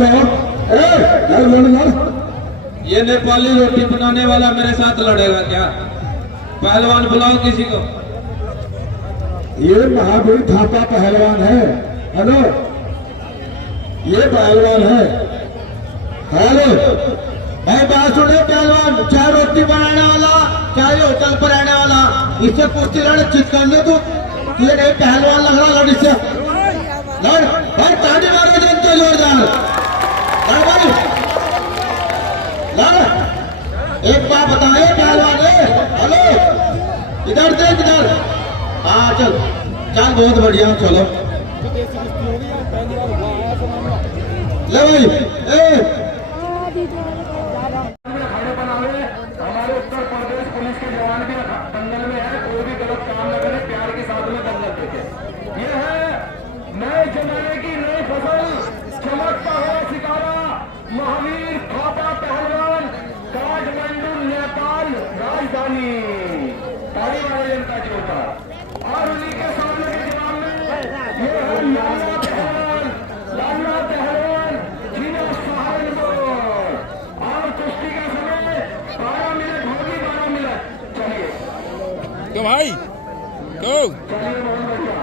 Hello ये नेपाली रोटी बनाने वाला मेरे साथ लड़ेगा क्या? पहलवान बुलाओ किसी को। ये महावीर थापा पहलवान है। हेलो, ये पहलवान है। हेलो भाई, बात सुनिए पहलवान, चाहे रोटी बनाने वाला चाहे होटल पर रहने वाला, इससे कुश्ती लड़ चित कर लो। ये नहीं पहलवान लग रहा, लड़ इससे लड़ भाई, ताली मारो जनता जोरदार, लड़ भाई लड़। एक बात बताए पहलवान है। हेलो, इधर देख इधर। हाँ चल चल, बहुत बढ़िया, चलो ले भाई। हमारे उत्तर प्रदेश पुलिस के जवान भी दंगल में है, कोई भी गलत काम न करे, प्यार के साथ में दंगल देखे। ये है नए जमाने की नई फसल, चमकता हुआ सितारा, महावीर थापा पहलवान, काठमांडू नेपाल राजधानी। ताली वाले जनता के ऊपर। और उन्हीं के सामने के जवान में ये है लाला पहलवान, लाला पहलवान जिला सहारनपुर। और कुश्ती का समय 12 मिनट होगी, 12 मिनट। चलिए तो भाई तो चलिए, बहुत बढ़िया।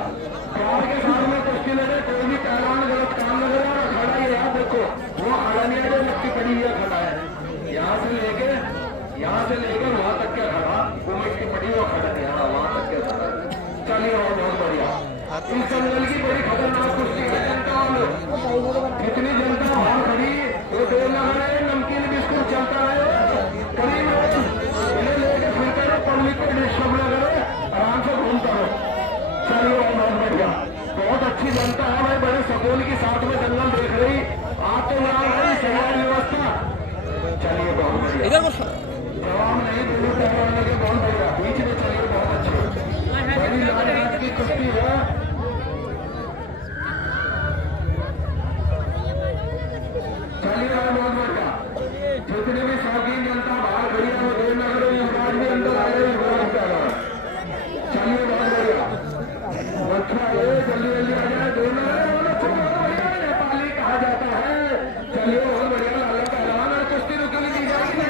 प्यार के साथ में कुश्ती लड़े, कोई भी पहलवान गलत काम न करे। खड़ा ही यार देखो, वो खड़ा नहीं है जो लक्की पड़ी हुई खड़ा है। यहाँ से लेके वहां तक क्या खड़ा, वो मिट्टी पड़ी वो खड़ा नहीं है, वहां तक क्या खड़ा है। चलिए और बहुत बढ़िया। इस जंगल की बड़ी खतरनाक कुश्ती है जनता वालों। कितनी जनता बाहर खड़ी, वो देर लगा रहे, नमकीन बिस्कुट चलता है करीब, इन्हें लेके फिरते रहो, पब्लिक को डिस्टर्ब न करे, आराम से घूमता रहो। चलिए और बहुत बढ़िया, बहुत अच्छी जनता है भाई, बड़े सुकून के साथ में दंगल देख रही। आप तो यहाँ भाई सही व्यवस्था। चलिए बहुत बढ़िया, जवाब नहीं दिल्ली पहलवान के, बहुत बढ़िया बीच में। चलिए बहुत अच्छे, बड़ी लाल की कुश्ती है। चलिए बहुत बढ़िया, जितने भी शौकीन जनता बाहर खड़ी है वो देर न करो, युवराज भी अंदर आ गए, युवराज पहलवान। चलिए बहुत बढ़िया, बच्चा ये जल्दी जल्दी आ जाए, देर न करो, नेपाली कहा जाता है। चलिए बहुत बढ़िया, लाला पहलवान। और कुश्ती रुकी नहीं दी जाएगी,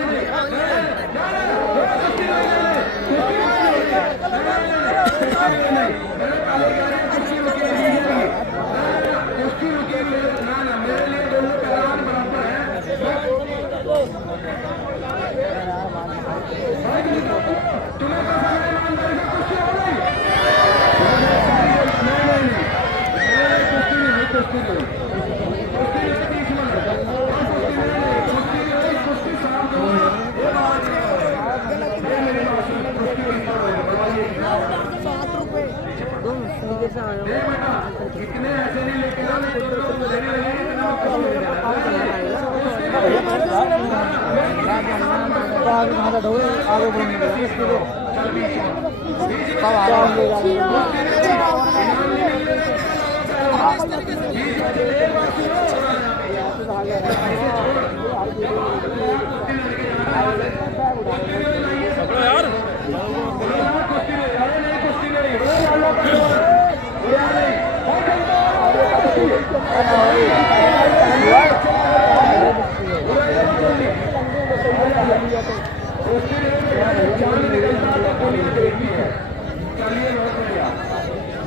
मेरे लिए दोनों पहलवान बराबर है। तुम्हें तो सारे ईमानदारी से कुश्ती हो गई। कुश्ती नहीं, कुश्ती नहीं 30 मिनट, कुश्ती शाम को। कितने ऐसे नहीं लेके चलिए बहुत बढ़िया,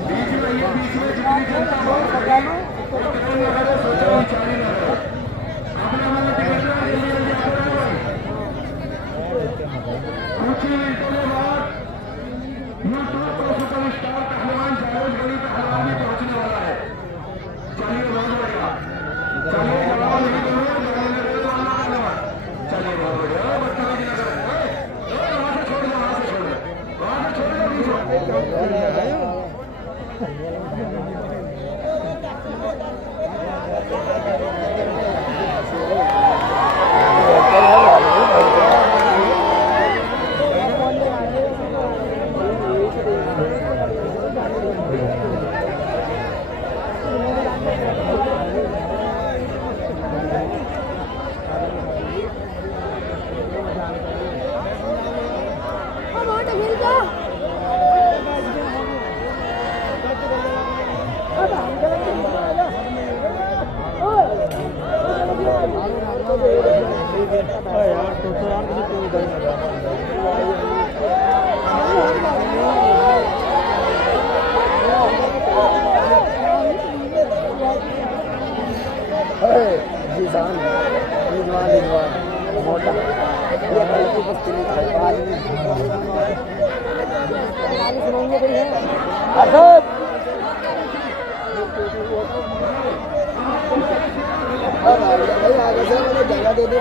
बीच में ये बीच में जितनी जनता बहुत सोचो चाली न करो, अपना मन टिकट लो, जल्दी जल्दी कुछ ही मिनटों के बाद यूट्यूब पर सुपरस्टार पहलवान जावेद गली पहलवान भी पहुंचने वाला है। चलिए बहुत बढ़िया, चलिए जवाब नहीं दो, चलिए बहुत बढ़िया, बदतमीजी न करें, वहां से छोड़ दो, वहां से छोड़ दो, वहां से छोड़ दो बीच। आगे से मैंने जगह दे दी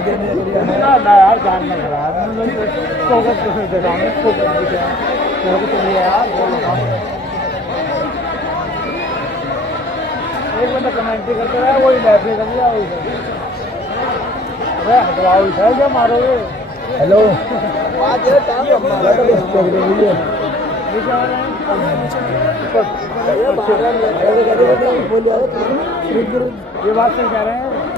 फिर भी ना बैठ कमेंट्री करते रहे वही बैठे कर दिया अरे हटवाओ है क्या मारोगे हेलो ये बात नहीं कह रहे हैं कोई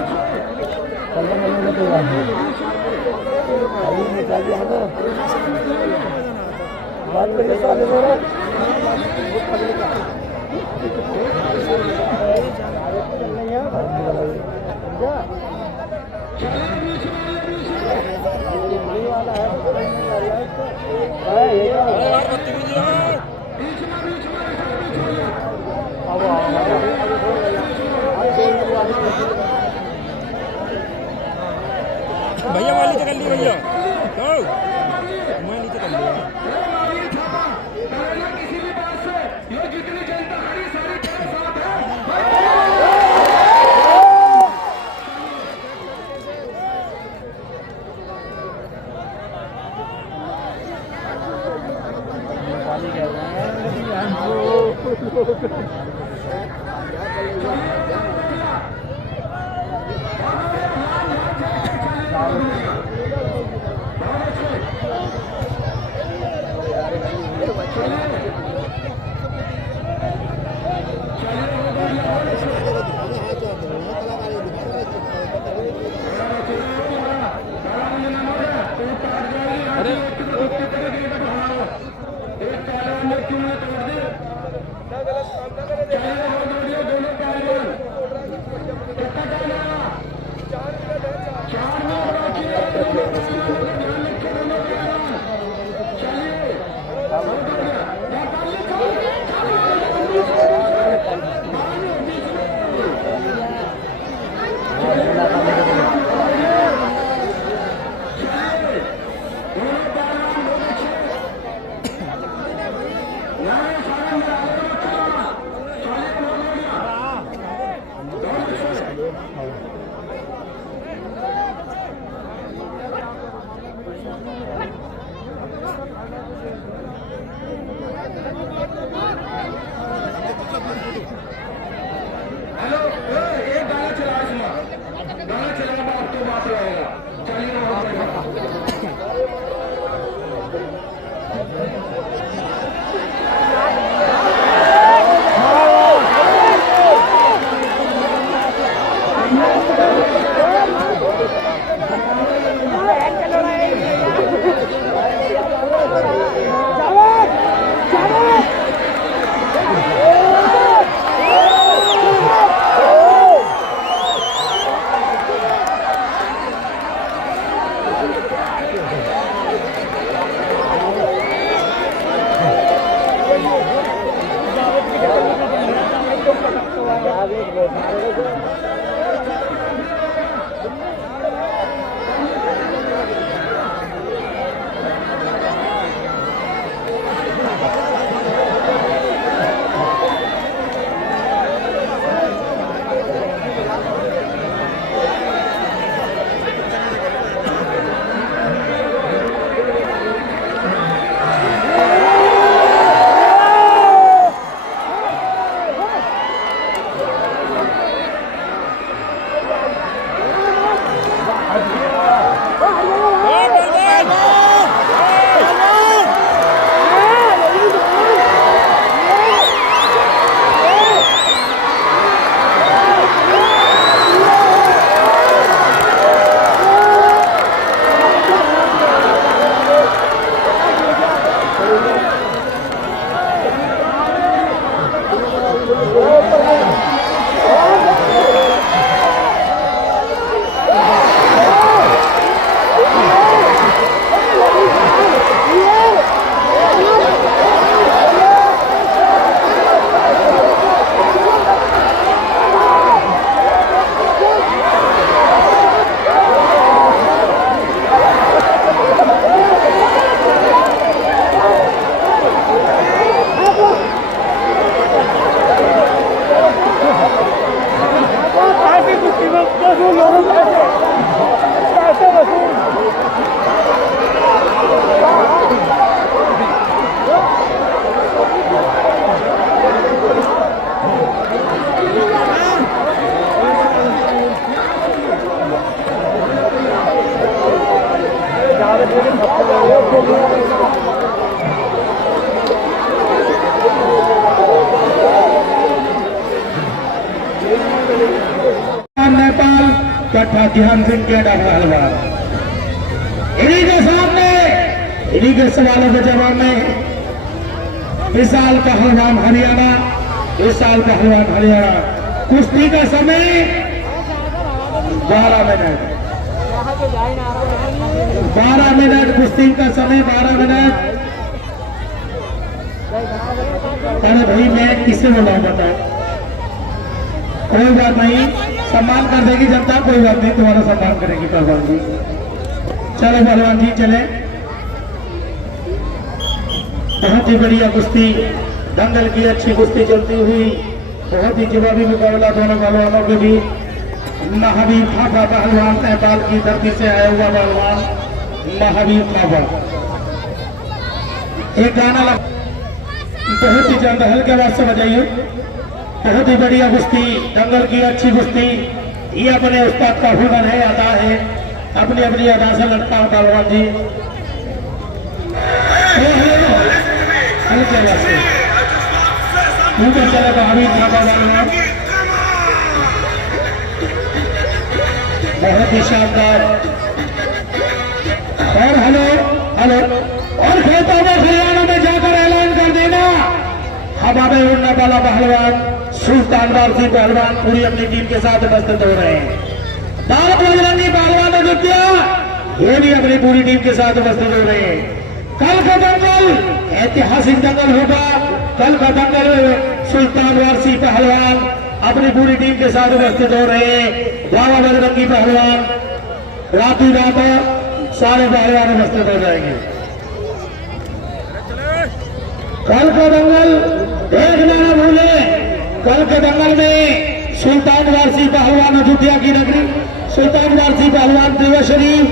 बात नहीं अरे यार बदतमीजी यार भैया मार नीचे कर ली भैया तो मैं नीचे कर लिया किसी भी बात से ये जितनी जनता खड़ी सारी तेरे साथ है। नेपाल तथा ध्यान सिंह के पहलवान इन्हीं के सामने इन्हीं के सवालों के जवाब में विशाल पहलवान हरियाणा, विशाल पहलवान हरियाणा। कुश्ती का समय 12 मिनट, 12 मिनट कुश्ती का समय, 12 मिनट। अरे भाई मैं किससे बोला हूँ बताओ? कोई बात नहीं, सम्मान कर देगी जनता, कोई बात नहीं, तुम्हारा सम्मान करेगी पहलवान जी। चलो पहलवान जी चले। बहुत ही बढ़िया कुश्ती, दंगल की अच्छी कुश्ती चलती हुई, बहुत ही जवाबी मुकाबला दोनों पहलवानों के बीच। महावीर थापा पहलवान, नेपाल की धरती से आया हुआ पहलवान महावीर थापा। एक गाना लग, बहुत ही ज्यादा हल्के आवाज से बजाइए। बहुत ही बढ़िया कुश्ती, दंगल की अच्छी कुश्ती। ये अपने उस्ताद का हुनर है, अदा है, अपनी अपनी अदा से लड़ता है पहलवान जी। हल्के आवाज से ऊपर चले महावीर थापा पहलवान, बहुत ही शानदार। और हेलो हेलो, और खेतों में हरियाणा में जाकर ऐलान कर देना, हवा में उड़ने वाला पहलवान सुल्तान वारसी पहलवान पूरी अपनी टीम के साथ उपस्थित हो रहे हैं। भारत बजरंगी पहलवान ने किया, ये भी अपनी पूरी टीम के साथ उपस्थित हो रहे हैं। कल का दंगल ऐतिहासिक दंगल होगा। कल का दंगल सुल्तान वारसी पहलवान अपनी पूरी टीम के साथ उपस्थित हो रहे हैं। बाबा बजरंगी पहलवान, रातों रात सारे पहलवान उपस्थित हो जाएंगे। कल का दंगल देखना न भूले। कल के दंगल में सुल्तान वारसी पहलवान अयोध्या की नगरी, सुल्तान वारसी पहलवान देवा शरीफ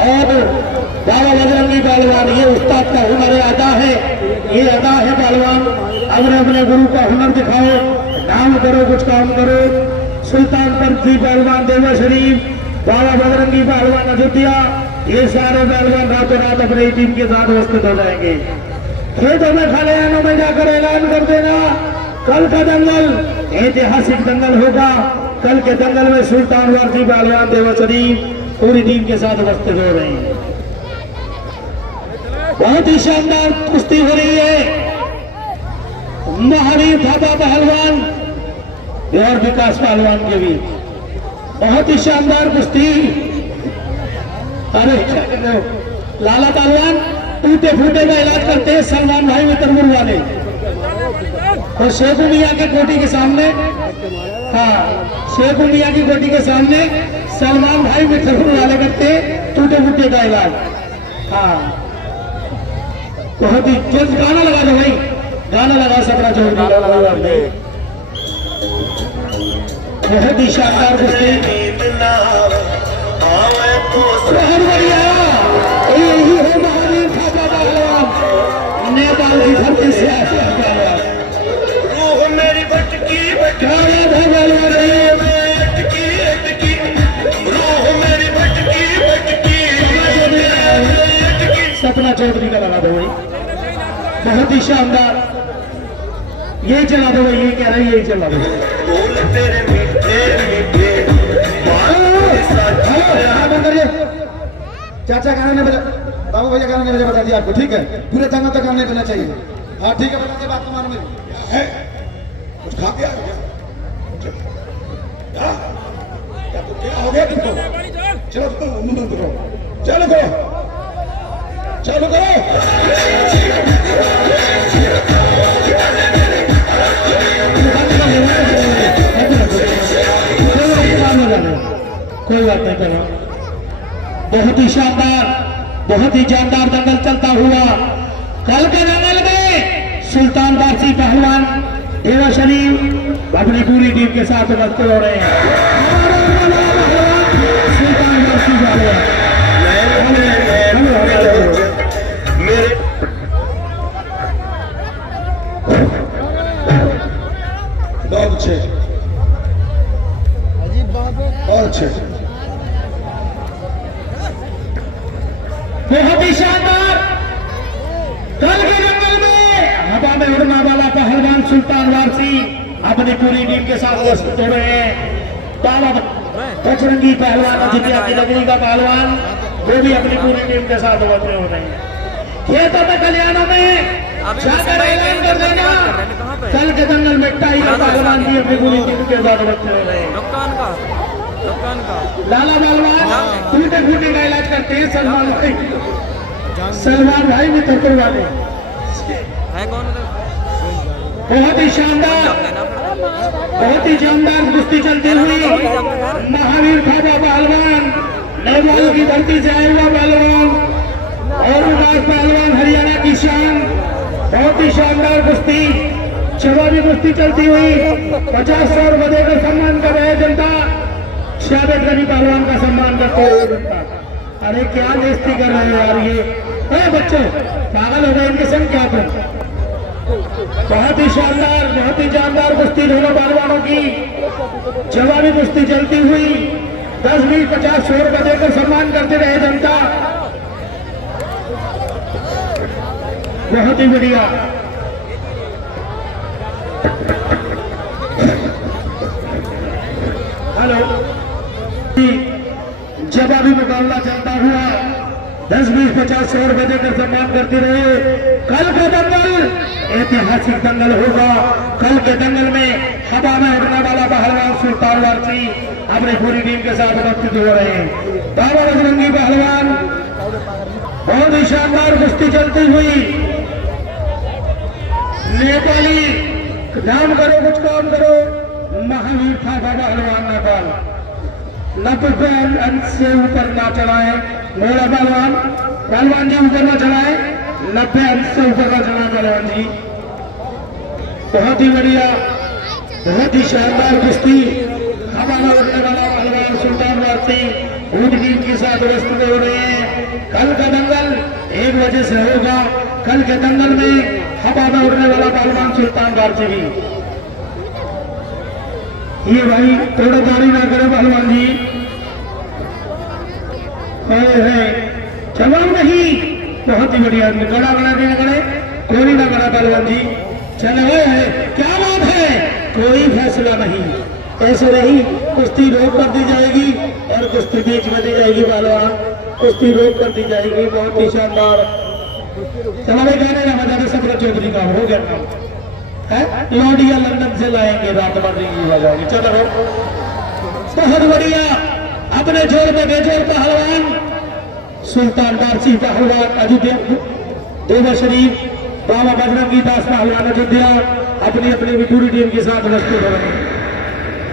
और बाबा बजरंगी पहलवान, ये उस्ताद का हुनर है, अदा है, ये अदा है पहलवान। अपने अपने गुरु का हुनर दिखाओ, नाम करो, कुछ काम करो। सुल्तान वारसी पहलवान देवा शरीफ, बाबा बजरंगी पहलवान अयोध्या, ये सारे पहलवान रातों रात अपनी टीम के साथ उपस्थित हो जाएंगे। खेतों में खलिहानों में जाकर ऐलान कर देना, कल का दंगल ऐतिहासिक दंगल होगा। कल के दंगल में सुल्तान वारसी पहलवान देवा शरीफ पूरी टीम के साथ उपस्थित हो रहे हैं। बहुत ही शानदार कुश्ती हो रही है। महावीर थापा पहलवान और विकास पहलवान के बीच बहुत ही शानदार कुश्ती। अरे लाला पहलवान टूटे फूटे का इलाज करते हैं सलमान भाई मित्रपुर वाले, और शेखू मियां के कोठी के सामने, हाँ शेखू मियां की कोठी के सामने सलमान भाई मित्रपुर वाले करते हैं टूटे फूटे का इलाज। हाँ बहुत ही जल्द गाना लगा दो भाई, गाना लगा सपना चौधरी, बहुत ही शानदार कुश्ती, बहुत बढ़िया। यही है महावीर थापा पहलवान, नेपाल की धरती से आया पहलवान। रूह मेरी भटकी क्या बात है पहलवान, रूह मेरी भटकी सपना चौधरी का लगा दो भाई, बहुत ही शानदार। ये चला दो भाई, ये कह रहे यही चला दो। बोल तेरे मीठे मीठे चाचा गाना नहीं बजा, बाबू भैया गाना नहीं बजा, बता दिया आपको, ठीक है? पूरे दंगल तक गाना नहीं बजना चाहिए। हाँ ठीक है, बता दिया, बात मानो मेरी। है कुछ खा के आ गया क्या? तो क्या हो गया तुमको? चलो मुंह करो, चलो करो, चलो करो। कोई बात नहीं करो। बहुत ही शानदार, बहुत ही जानदार दंगल चलता हुआ। कल के दंगल में सुल्तान वारसी पहलवान देवा शरीफ अपनी पूरी टीम के साथ उपस्थित हो रहे हैं। सुल्तान वारसी पहलवान मेरे बहुत अच्छे, अजीब बात है। बहुत अच्छे। बहुत ही शानदार कल के जंगल में हवा में उड़ने वाला पहलवान सुल्तान वारसी अपनी पूरी टीम के साथ उपस्थित हो रहे हैं। बाबा बजरंगी पहलवान अयोध्या की नगरी का पहलवान, वो भी अपनी पूरी टीम के साथ उपस्थित हो रहे हैं। खेतों में खलिहानों में अभी जाकर ऐलान कर देना कहाँ पे कल के दंगल में टाइगर पहलवान की अपनी पूरी टीम के साथ बच्चे हो रहे हैं। दुकान का लाला पहलवान टूटे फूटे का इलाज करते हैं सलमान भाई मित्रपुर वाले। है कौन बहुत ही शानदार कुश्ती चलती हुई महावीर खाबा पहलवान नौवाल की धरती से आया हुआ पहलवान और उदास पहलवान हरियाणा की शान। बहुत ही शानदार कुश्ती जवाबी कुश्ती चलती हुई 50,000 रुपये देकर सम्मान कर रहे जनता। शाबेद गनी पहलवान का सम्मान करते हुए जनता। अरे क्या बेइज्जती कर रहे हैं यार ये बच्चों पागल हो गए इनके संग क्या कर। बहुत ही शानदार बहुत ही जानदार कुश्ती दोनों पहलवानों की जवाबी कुश्ती चलती हुई 10, 20, 50, 100 रुपये देकर सम्मान करते रहे जनता। बहुत ही बढ़िया। हेलो जवाबी मुकाबला चलता हुआ 10, 20, 50, 100 रुपये देकर सम्मान करते रहे। कल का दंगल ऐतिहासिक दंगल होगा। कल के दंगल में हवा में उड़ने वाला पहलवान सुल्तान वारसी अपनी पूरी टीम के साथ उपस्थित हो रहे हैं। बाबा बजरंगी पहलवान बहुत ही शानदार कुश्ती चलती हुई नेपाली नाम करो कुछ काम करो महावीर थापा पहलवान नेपाल 90 अंक से ऊपर ना चढ़ाए। मोड़ा पहलवान जी ऊपर ना चढ़ाए 90 अंक से ऊपर का चढ़ा पहलवान जी। बहुत ही बढ़िया बहुत ही शानदार कुश्ती हमारा उड़ने वाला पहलवान सुल्तान वारसी ऊंट टीम के साथ उपस्थित हो रहे हैं। कल का दंगल 1 बजे से होगा। कल के दंगल में हवा में उड़ने वाला पहलवान सुल्तान वारसी भी। ये भाई थोड़ा जारी ना करो पहलवान जी। है जवाब नहीं बहुत ही बढ़िया गड़ा बना के गड़े कोई ना करा पहलवान जी। चलो है क्या बात है कोई फैसला नहीं ऐसे नहीं कुश्ती रोक कर दी जाएगी और कुश्ती बीच में दी जाएगी पहलवान कुश्ती रोक कर दी जाएगी। बहुत ही शानदार हमारे गाने का मजा सफर चौधरी का हो गया है लौडिया लंदन से लाएंगे रात भर की बजाएंगे। चलो बहुत बढ़िया अपने जोर में बेजोर पहलवान सुल्तान वारसी पहलवान अयोध्या देवा शरीफ बाबा बजरंगी दास पहलवान अयोध्या अपनी अपनी पूरी टीम के साथ उपस्थित हो रहे हैं।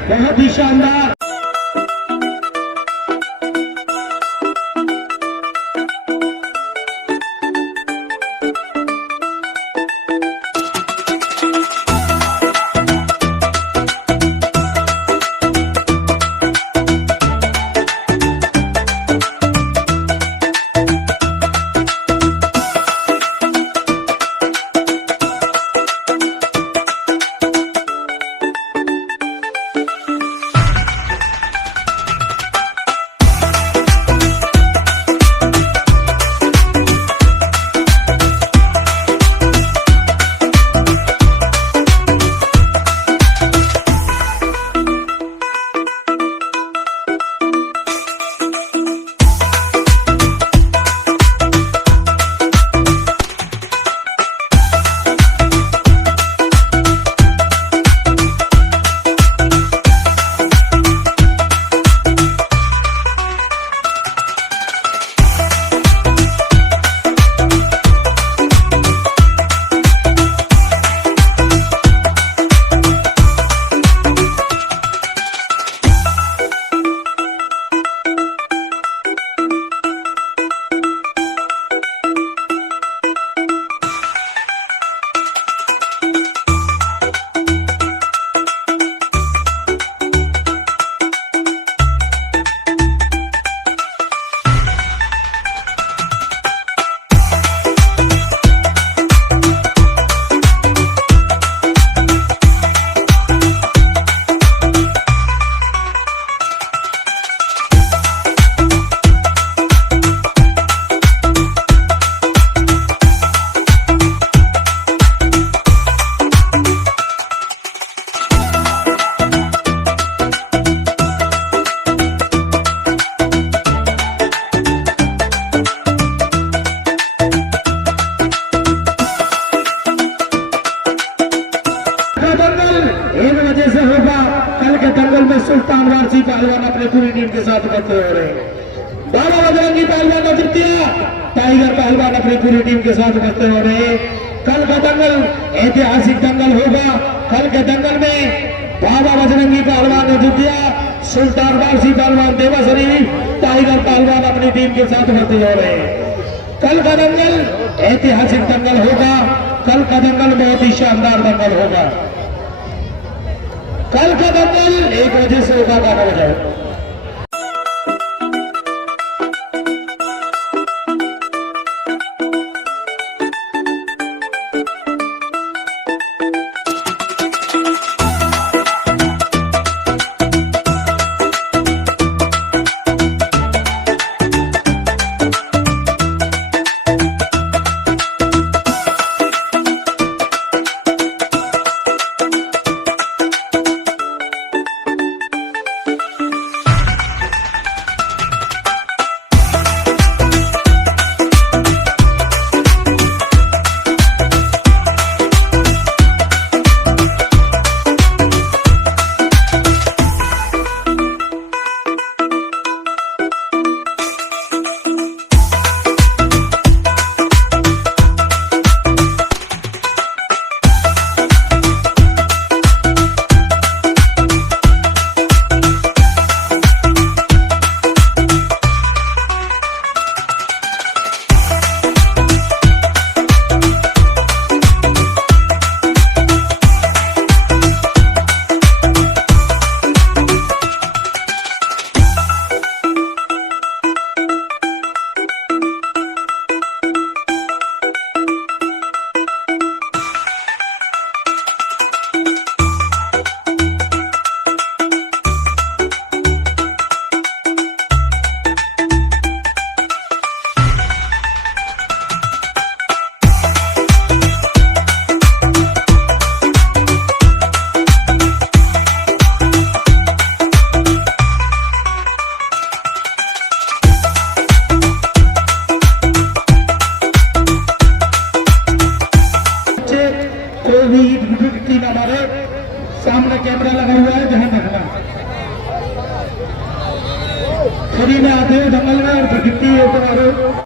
बहुत ही शानदार अपनी पूरी टीम के साथ करते हो रहे हैं। बाबा बजरंगी पहलवान ने जितिया, टाइगर पहलवान अपनी पूरी टीम के साथ करते हो रहे। कल का दंगल ऐतिहासिक दंगल होगा। कल के दंगल में बाबा बजरंगी पहलवान ने जितिया, सुल्तान बासी पहलवान देवा शरीफ, टाइगर पहलवान अपनी टीम के साथ करते हो रहे। कल का दंगल ऐतिहासिक दंगल होगा। कल का दंगल बहुत ही शानदार दंगल होगा। कल का दंगल 1 बजे से होगा 12 बजे। सामने कैमरा लगा हुआ है, ध्यान रखना। फ्री में आते हो दंगल में और गिट्टी ऊपर आ रहे हो।